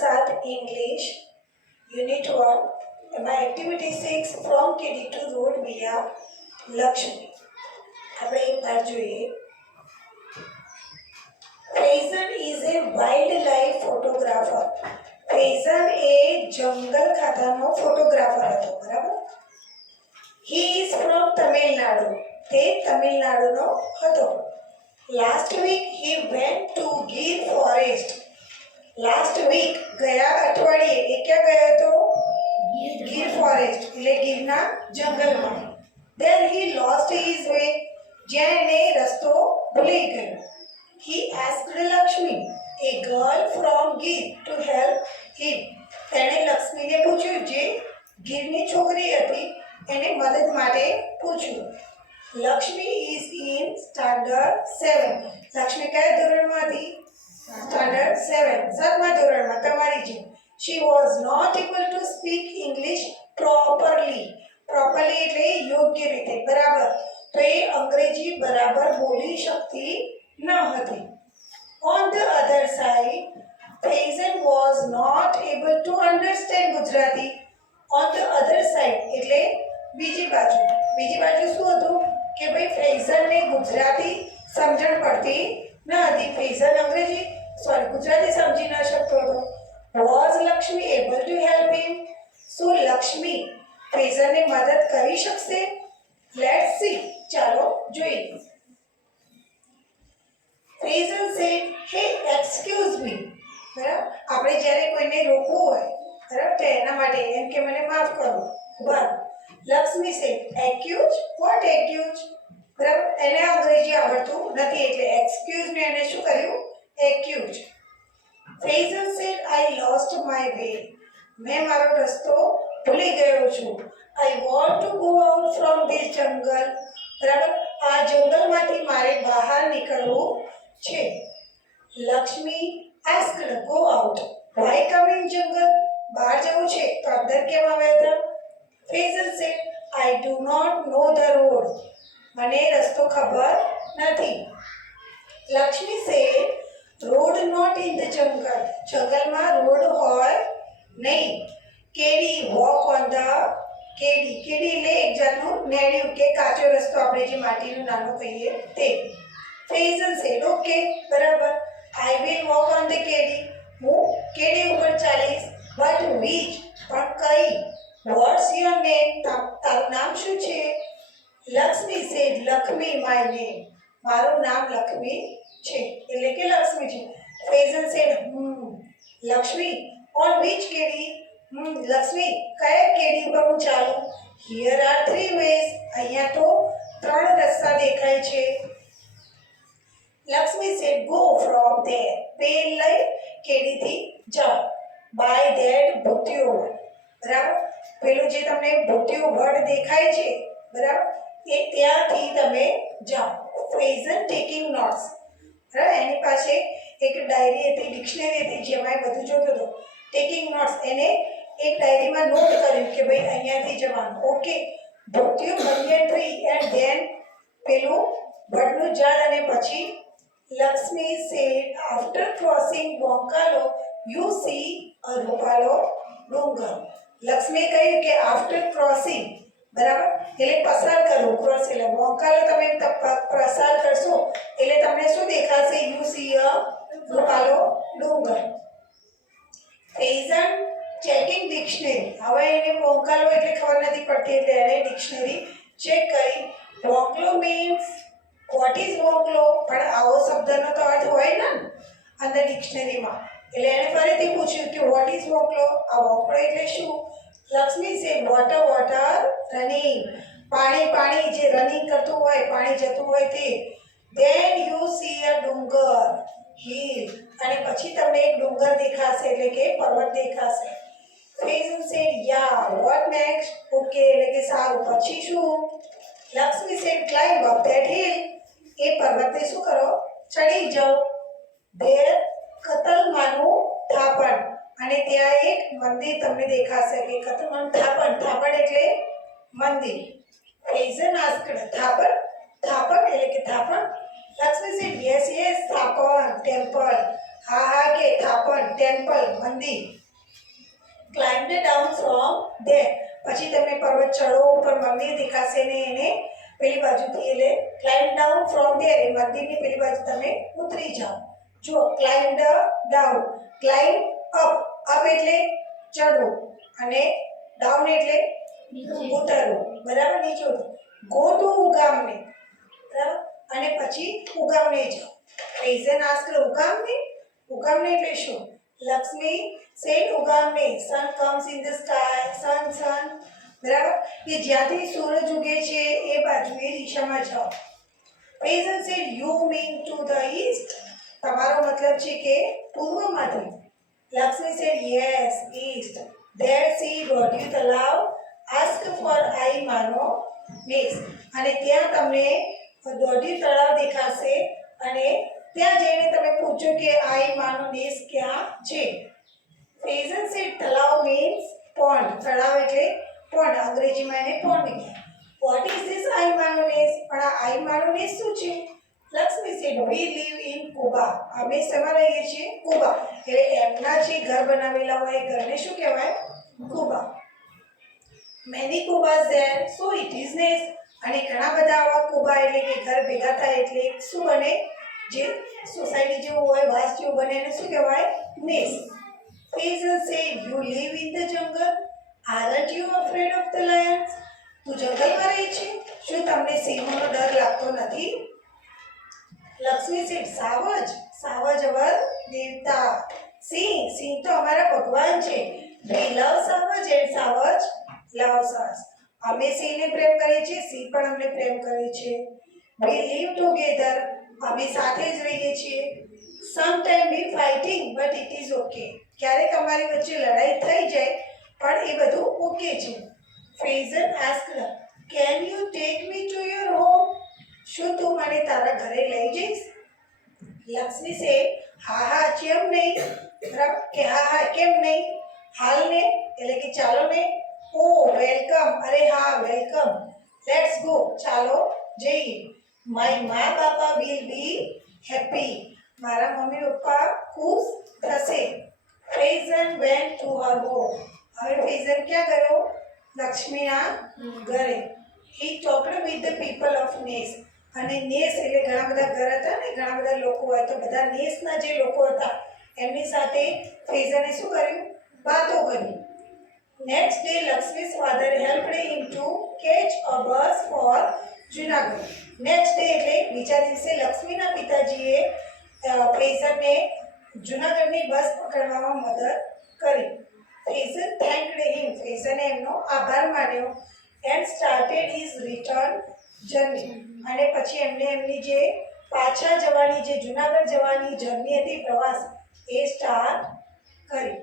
7 English, Unit 1, એમાં Activity 6 From KD to Road via Lakshmi. આપણે એક વાર જોઈએ. Faizan is a wildlife photographer. Faizan એ જંગલ ખાતાનો ફોટોગ્રાફર હતો, બરાબર? He is from Tamil Nadu. તે તમિલનાડુનો હતો. Last week he went to Gir forest. Last week ગયા અઠવાડિયે એ ક્યાં ગયો હતો? ગીર ફોરેસ્ટ એટલે ગીરના જંગલમાં. Then he lost his way. જ્યાં એને રસ્તો ભૂલી ગયો. He asked Lakshmi, a girl from Gir, to help him. તેણે લક્ષ્મીને પૂછ્યું, જે ગીરની છોકરી હતી એને મદદ માટે પૂછ્યું. Lakshmi is in standard 7. Lakshmi કયા ધોરણમાં હતી? Standard 7. સાતમા ધોરણમાં, તમારી જેમ. She was not able to speak English properly. Properly એટલે યોગ્ય રીતે, બરાબર. તો એ અંગ્રેજી બરાબર બોલી શકતી ન હતી. On the other side, Faizen was not able to understand Gujarati. On the other side એટલે બીજી બાજુ. બીજી બાજુ શું હતું? કે ભાઈ ફૈઝનને ગુજરાતી સમજણ પડતી ન હતી. ફૈઝન અંગ્રેજી ગુજરાતી સમજી ન શકતો હતો. Was Lakshmi able to help him? શું લક્ષ્મી ફૈઝનને મદદ કરી શકશે? Let's see. ચાલો જોઈએ. Faizen said, "Hey, excuse me." બરાબર? આપણે જ્યારે કોઈને રોકવું હોય, બરાબર, તો એના માટે એમ કે મને માફ કરો. બરાબર. Lakshmi said, "Accuse? What accuse?" બરાબર? એને અંગ્રેજી આવડતું નથી એટલે excuse ને એને શું કર્યું? Accuse. Faizen said, "I lost my way." મેં મારો રસ્તો ભૂલી ગયો છું. I want to go out from this jungle. બરાબર? આ જંગલમાંથી મારે બહાર નીકળવું છે. Lakshmi asked, "Go out. Why come in jungle?" બહાર જવું છે તો અંદર કેમ આવ્યા હતા? Faizen said, "I do not know the road." મને રસ્તો ખબર નથી. Lakshmi said, "Road not in the jungle." જંગલમાં રોડ હોય નહીં. કેડી walk on the કેડી. કેડી એટલે એક જાતનું નેડિયું કે કાચો રસ્તો, આપણે જે માટીનું નાનું કહીએ તે. Faizen said, "Okay, બરાબર. I will walk on the કેડી." હું કેડી ઉપર ચાલીશ. But which? પણ કઈ? What's your name? તારું નામ શું છે? Lakshmi said, "Lakshmi my name." મારું નામ લક્ષ્મી છે એટલે કે લક્ષ્મી છે. Faizen said, Lakshmi on which કેડી? Lakshmi કયા કેડી પર હું ચાલું? Here are 3 ways. અહીંયા તો 3 રસ્તા દેખાય છે. Lakshmi said, "Go from there." Pen લઈ કેડીથી જાઓ. By that ભૂતિયો વડ. બરાબર? પેલું જે તમને ભૂતિયો વડ દેખાય છે, બરાબર, એ ત્યાંથી તમે જાઓ. Faizen taking notes. બરાબર? એની પાસે એક ડાયરી હતી, ડિક્શનરી હતી, જેમાં એ બધું જોતો હતો. ટેકિંગ નોટ્સ, એને એક ડાયરીમાં નોટ કર્યું કે ભાઈ અહીંયાથી જવાનું. ઓકે. ભૂતિયો બંને ટ્રી એન્ડ ધેન પેલું વડનું ઝાડ અને પછી Lakshmi said, "After crossing બોંકાલો you see a રૂપાલો ડુંગર." લક્ષ્મીએ કહ્યું કે આફ્ટર ક્રોસિંગ, બરાબર, એટલે પસાર કરવું. ક્રોસ એટલે બોંકાલો તમે પસાર કરશો એટલે તમને શું દેખાશે? You see a રૂપાલો ડુંગર. Faizen checking dictionary. હવે એને બોંકાલો એટલે ખબર નથી પડતી એટલે એને ડિક્શનરી ચેક કરી. બોંકલો મીન્સ વોટ ઇઝ બોંકલો? પણ આવો શબ્દનો તો અર્થ હોય ને અંદર ડિક્શનરીમાં. એટલે એને ફરીથી પૂછ્યું કે વોટ ઇઝ બોંકલો? આ બોંકલો એટલે શું? Lakshmi said, "Water, water running." પાણી, પાણી જે રનિંગ કરતું હોય, પાણી જતું હોય તે. Then you see a ડુંગર, hill. અને પછી તમને એક ડુંગર દેખાશે એટલે કે પર્વત દેખાશે. Faizen said, "Yeah, what next?" Okay, એટલે કે સારું, પછી શું? Lakshmi said, "Climb up that hill." એ પર્વતને શું કરો? ચડી જાઓ. There કતલમાનું થાપણ. અને ત્યાં એક મંદિર તમને દેખાશે કે કતલમાનું થાપણ. થાપણ એટલે મંદિર. Faizen asked, "થાપણ? થાપણ એટલે કે થાપણ?" લક્ષ્મી said, "Yes, yes, થાપણ, ટેમ્પલ." હા કે થાપણ ટેમ્પલ મંદિર. ક્લાઇમ્બ ડાઉન ફ્રોમ ધેર, પછી તમને પર્વત ચડો ઉપર મંદિર દેખાશે ને એને પેલી બાજુથી એટલે ક્લાઇમ્બ ડાઉન ફ્રોમ ધેર એ મંદિરની પેલી બાજુ તમે ઉતરી જાઓ. જો climb down, climb up, up એટલે ચડવું અને ડાઉન એટલે ઉતરવું, બરાબર, નીચે ઉતરવું. ગો ટુ ઉગામને, બરાબર, અને પછી ઉગામને જાઓ. રીઝન આસ્ક ઉગામને, ઉગામને એટલે શું? લક્ષ્મી સેડ ઉગામને, sun comes in the sky, sun, બરાબર, કે જ્યાંથી સૂરજ ઉગે છે એ બાજુ એ દિશામાં જાઓ. Reason said you mean to the east, તમારો મતલબ છે કે પૂર્વમાંથી. Lakshmi said yes east. There see દોઢિયું તલાવ, આસ્ક ફોર આઈ માનો નેસ, અને ત્યાં તમને દોઢિયું તળાવ દેખાશે અને ત્યાં જઈને તમે પૂછો કે આઈ માનો નેસ ક્યાં છે. ફેઝન સેડ તલાવ મીન્સ પોન્ડ, તળાવ એટલે પોન્ડ, અંગ્રેજીમાં એને પોન્ડ કહેવાય. વોટ ઇઝ ધીસ આઈ માનો નેસ, પણ આ આઈ માનો નેસ શું છે? Lakshmi said we live in Cuba, અમે શેમાં રહીએ છીએ? કુબા, એટલે એમના જે ઘર બનાવેલા હોય એ ઘરને શું કહેવાય? કુબા. મેની કુબાસ there, so it is nes, અને ઘણા બધા આવા કુબા એટલે કે ઘર ભેગા થાય એટલે શું બને? જે સોસાયટી જેવું હોય, વાસ જેવું બને એને શું કહેવાય? નેસ. Hazel said, "You live in the jungle. Aren't you afraid of the lions?" તું જંગલમાં રહે છે, શું તમને સિંહોનો ડર લાગતો નથી? લક્ષ્મી said, "સાવજ, સાવજ અવર દેવતા. સિંહ તો અમારા ભગવાન છે. We love Savaj and Savaj loves us. અમે સિંહને પ્રેમ કરીએ છીએ, સિંહ પણ અમને પ્રેમ કરે છે. We live together. અમે સાથે જ રહીએ છીએ. Sometimes we fighting, but it is okay. ક્યારેક અમારી વચ્ચે લડાઈ થઈ જાય પણ એ બધું ઓકે છે. ફેઝન asked, "Can you take me to your home?" શું તું મને તારા ઘરે લઈ જઈશ? લક્ષ્મી સે, હા કેમ નહીં, બરાબર, કે હા કેમ નહીં, હાલ ને એટલે કે ચાલો ને. ઓ વેલકમ, અરે હા વેલકમ. લેટ્સ ગો, ચાલો જઈએ. My ma bapa will be happy, મારા મમ્મી પપ્પા ખુશ થશે. Fezan went to her home, હવે ફેઝન ક્યાં ગયો? લક્ષ્મીના ઘરે. He talked with the people of nes, અને નેસ એટલે ઘણા બધા ઘર હતા ને, ઘણા બધા લોકો હોય તો બધા નેસના જે લોકો હતા એમની સાથે ફેઝને શું કર્યું? વાતો કરી. Next day Lakshmi's father helped him to catch a bus for Junagadh. Next day એટલે બીજા દિવસે લક્ષ્મીના પિતાજીએ ફેઝનને જુનાગઢની બસ પકડવામાં મદદ કરી. ફેઝન થેન્ક્ડ હિમ, ફેઝને એમનો આભાર માન્યો. And started his return journey, અને પછી એમને એમની જે પાછા જવાની જે જુનાગઢ જવાની જર્ની હતી, પ્રવાસ, એ સ્ટાર્ટ કરી.